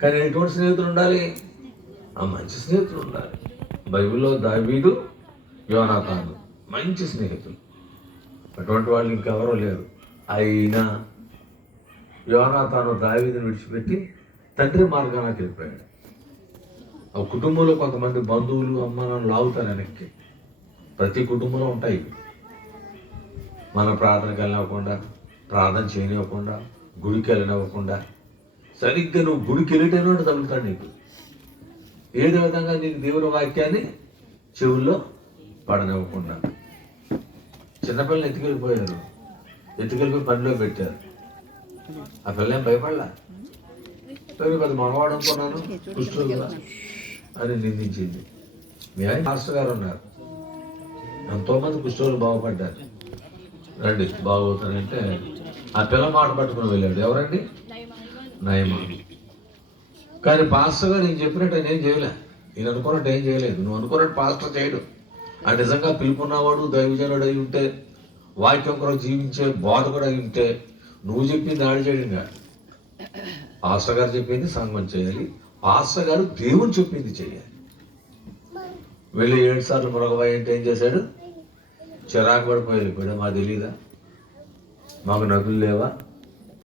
కానీ ఎటువంటి స్నేహితులు ఉండాలి? ఆ మంచి స్నేహితులు ఉండాలి. బైబిల్లో దావీదు, యోనాతాను మంచి స్నేహితులు. అటువంటి వాళ్ళు ఇంకెవరూ లేరు. అయినా యోనాతాను దావీదుని విడిచిపెట్టి తండ్రి మార్గానికి వెళ్ళిపోయాడు. ఆ కుటుంబంలో కొంతమంది బంధువులు అమ్మ నాన్న లాగుతారు వెనక్కి. ప్రతి కుటుంబంలో ఉంటాయి. మన ప్రార్థనకి వెళ్ళనివ్వకుండా, ప్రార్థన చేయనివ్వకుండా, గుడికి వెళ్ళనివ్వకుండా, సరిగ్గా నువ్వు గుడికి వెళ్ళేటైనా తగులుతాడు నీకు. ఏదో విధంగా నీకు దేవుని వాక్యాన్ని చెవుల్లో పడనివ్వకుండా. చిన్నపిల్లలు ఎత్తుకెళ్ళిపోయి పనిలో పెట్టారు. ఆ పిల్ల ఏం భయపడలా. పెద్ద మగవాడు అనుకున్నాను, కుష్ఠరోగిలా అని నిందించింది. మీ ఆయన మాస్టర్ గారు ఉన్నారు, ఎంతోమంది కుష్ఠరోగులు బాగుపడ్డారు. రండి బాగవుతానంటే ఆ పిల్ల మాట పట్టుకుని వెళ్ళాడు. ఎవరండి? నయమాను. కానీ పాస్టర్ గారు నేను చెప్పినట్టు ఆయన ఏం చేయలే. నేను అనుకున్నట్టు ఏం చేయలేదు. నువ్వు అనుకున్నట్టు పాస్టర్ చేయడు. ఆ నిజంగా పిలుపున్నవాడు దైవజనుడు అయి ఉంటే, వాక్యం కొరకు జీవించే బోధకుడు అయి ఉంటే నువ్వు చెప్పింది ఆడు చేయడం కాదు. పాస్టర్ గారు చెప్పింది సంఘం చేయాలి. పాస్టర్ గారు దేవుని చెప్పింది చేయాలి. వెళ్ళి 7 సార్లు మరొకవాయి అంటే ఏం చేశాడు? చిరాకు పడిపోయి వెళ్ళిపోయాడు. మాకు తెలీదా? మాకు నదులు లేవా?